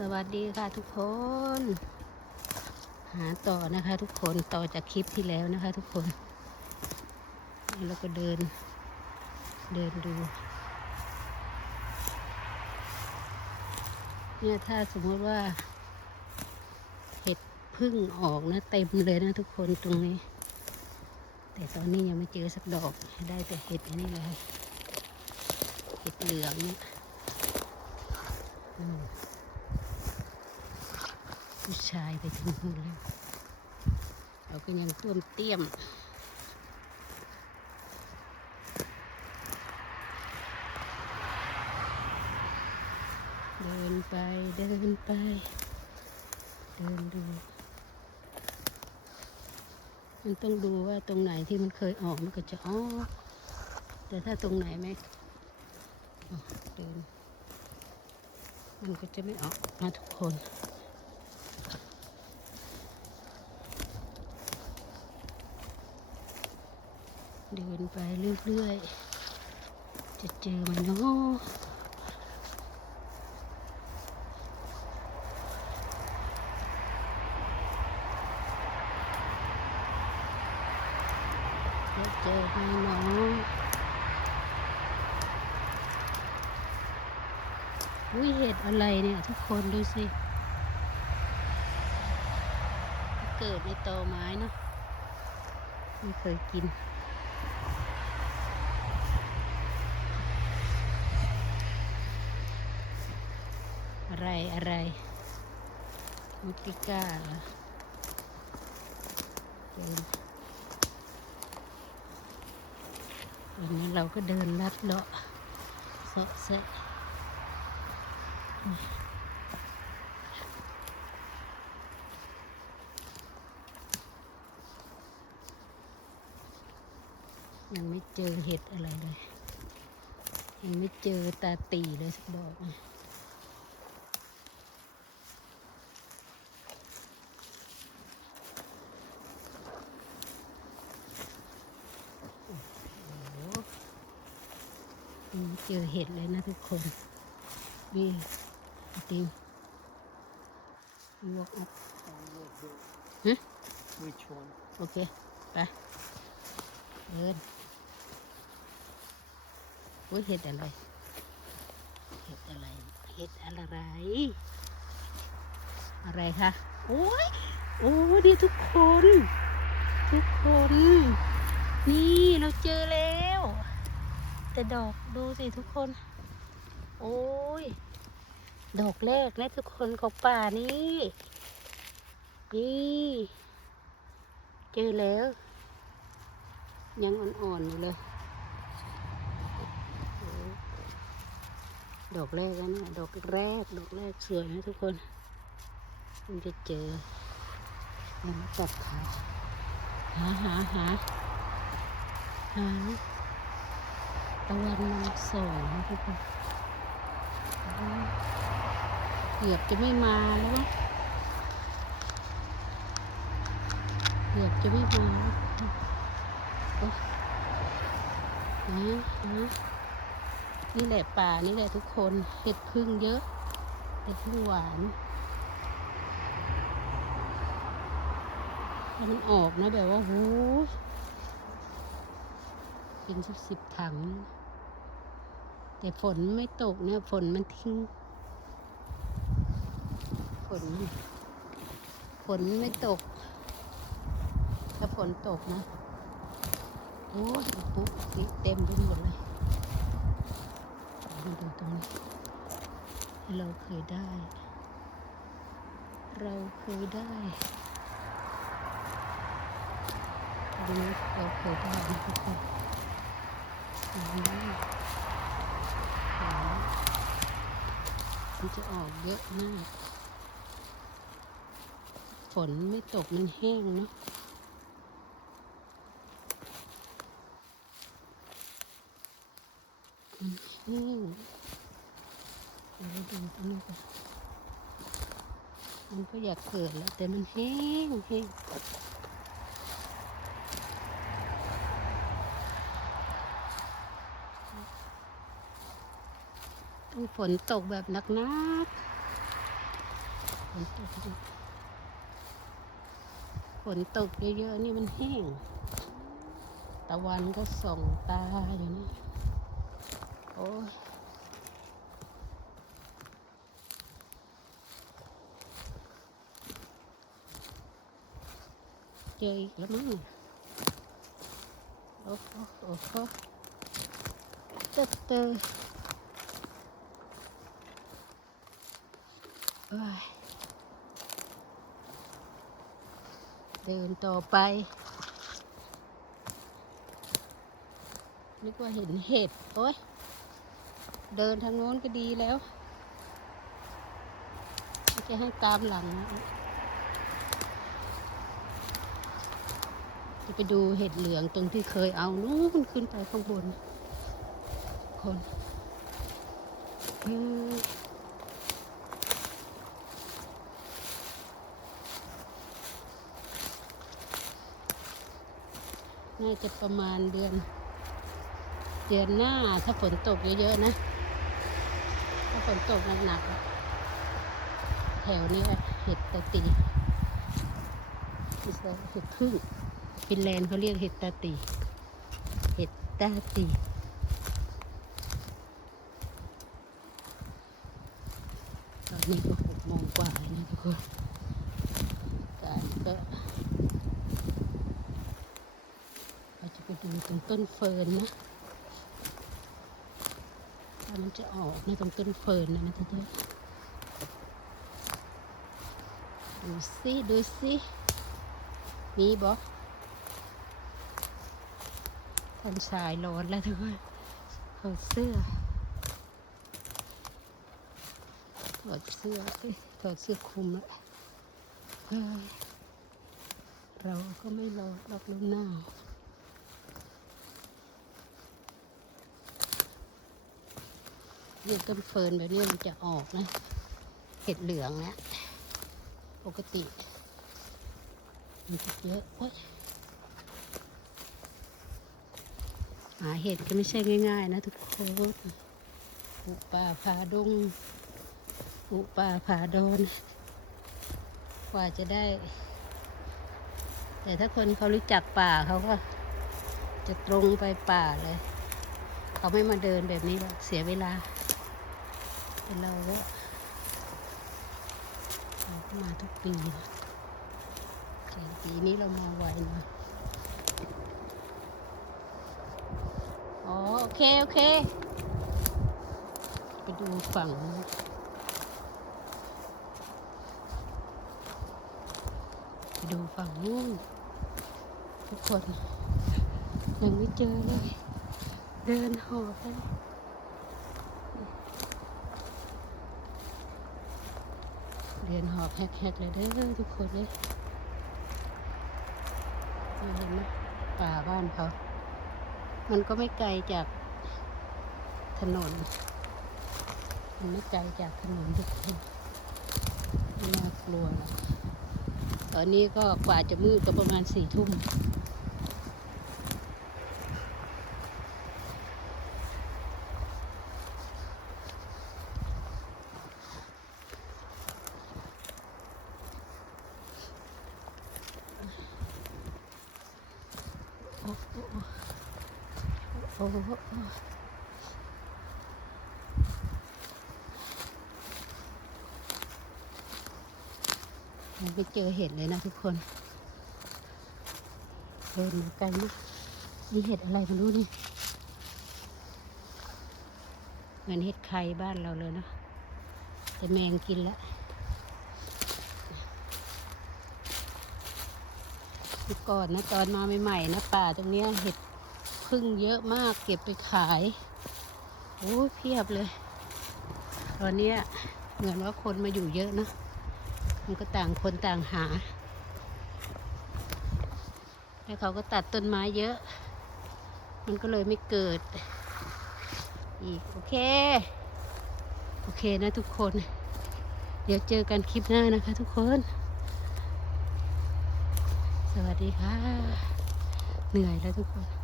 สวัสดีค่ะทุกคน หาต่อนะคะทุกคนต่อจากคลิปที่แล้วนะคะทุกคน แล้วก็เดิน เดินดู เนี่ยถ้าสมมติว่า เห็ดพึ่งออกนะเต็มเลยนะทุกคนตรงนี้ แต่ตอนนี้ยังไม่เจอสักดอกได้แต่เห็ดอันนี้เลย เห็ดเหลืองเนี่ยอืม ผู้ชายไปถึงนู่นแล้วเราก็ยังต้วมเตี้ยมเดินไปเดินไป เดินดู มันต้องดูว่าตรงไหนที่มันเคยออกมันก็จะออกแต่ถ้าตรงไหนไม่เดิน มันก็จะไม่ออกนะทุกคน เดินไปเรื่อยๆ จะเจอไหมเนาะจะเจอไหมเนาะอุ้ยเห็ดอะไรเนี่ยทุกคนดูสิ เกิดในตอไม้เนาะไม่เคยกิน อะไรอะไรมุติก้าเหรอวันนี้เราก็เดินลัดเลาะเสาะแสะยังไม่เจอเห็ดอะไรเลย ยังไม่เจอตาตีเลยสักดอก เลยอืมเจอเห็ดเลยนะทุกคน นี่ติมวกอัพฮะ Which one? โอเค ไปเดินโอ้ยเห็ดอะไร เห็ดอะไร เห็ดอะไร อะไรคะโอ้ยโอ้ดีทุกคน ทุกคน นี่เราเจอแล้ว แต่ดอกดูสิทุกคน โอ้ย ดอกแรกนะทุกคนของป่านี่นี่เจอแล้ว ยังอ่อนๆอยู่เลย ดอกแรกแล้วนี่ยดอกแรก ดอกแรกสวยนะทุกคนมันจะเจอมันตัดขาหาหาหาหา ตะวันมันส่องนะทุกคนเกือบจะไม่มาแล้ววะเกือบจะไม่มาแล้วนะนะนี่แหละป่านี่แหละทุกคนเห็ดพึ่งเยอะเห็ดพึ่งหวานถ้ามันออกนะแบบว่าโหเป็นสิบสิบถัง แต่ฝนไม่ตกเนี่ยฝนมันทิ้ง ฝน ฝนไม่ตก ถ้าฝนตกนะ โอ้ยปุ๊บเต็มไปหมดเลยมาดูตรงนี้ เราเคยได้ เราเคยได้ตรงนี้เราเคยได้นะทุกคนอื มมันจะออกเยอะมาก ฝนไม่ตกมันแห้งเนาะมันแห้งเดี๋ยวดูตรงนี้ก่อนมันก็อยากเกิดแล้ว แต่มันแห้งแห้งต้อง ฝนตกแบบหนักๆนตกฝนตกเยอะๆนี่มันแห้ง ตะวันก็ส่องตาอยู่นี่ โอ้ยเจออีกแล้วมั้งโอ้โหโอ้โหเจอ เดินต่อไป นึกว่าเห็นเห็ด โอ้ย เดินทางโน้นก็ดีแล้ว จะให้ตามหลัง จะไปดูเห็ดเหลืองตรงที่เคยเอานู้นขึ้นไปข้างบน คนเออ น่าจะประมาณเดือน เดือนหน้าถ้าฝนตกเยอะๆนะ ถ้าฝนตกหนักๆ แถวเนี้ยเห็ดตาตีอิสราเห็ดพึ่งฟินแลนด์เขาเรียกเห็ดตาตี เห็ดตาตีตอนนี้ก็หกโมงกว่าแล้วนะทุกคนการก็ ไปดูตรงต้นเฟิร์นนะถ้ามันจะออกในะตรงต้นเฟิร์นนะมันจะเยอะดูสิดูสิมีบอทำสายร้อนแล้วทุกคนถอดเสื้อถอดเสื้อเอ้ยถอดเสื้อคลุมแล้วเฮ้ยเราก็ไม่รอรอกลมหนาว เนี่ต้นเฟิร์นแบบนี้มันจะออกนะ เห็ดเหลืองนะปกติมันจะเยอะโอ๊ยหาเห็ดก็ไม่ใช่ง่าย ๆ นะทุกคนปลูป่าผาดงปลูป่าผาดอนกว่าจะได้ แต่ถ้าคนเขารู้จักป่าเขาก็จะตรงไปป่าเลย เขาไม่มาเดินแบบนี้หรอกเสียเวลา แต่เราก็เราก็มาทุกปีแต่ปีนี้เรามาไวหนะอ๋อโอเค โอเค ไปดูฝั่งไปดูฝั่งนู้นทุกคนยังไม่เจอเลย เดินหอบไป เรียนหอบแฮกๆเลยเด้อทุกคนเลยนี่เห็นไหมป่าบ้านเขา มันก็ไม่ไกลจากถนน มันไม่ไกลจากถนนทุกคนไม่น่ากลัวหรอกตอนนี้ก็กว่าจะมืดก็ประมาณสี่ทุ่ม โอ้โอ้โอ้โอ้ยังไม่เจอเห็ดเลยนะทุกคน เดินมาไกลมากมีเห็ดอะไรไม่รู้นี่เหมือนเห็ดไข่บ้านเราเลยเนาะแต่แมงกินแล้วก่อนนะตอนมาใหม่ๆนะป่าตรงเนี้ยเห็ด พึ่งเยอะมากเก็บไปขายโอ้เพียบเลย ตอนนี้เหมือนว่าคนมาอยู่เยอะนะมันก็ต่างคนต่างหา แล้วเขาก็ตัดต้นไม้เยอะ มันก็เลยไม่เกิด อีก โอเค โอเคนะทุกคน เดี๋ยวเจอกันคลิปหน้านะคะทุกคน สวัสดีค่ะ เหนื่อยแล้วทุกคน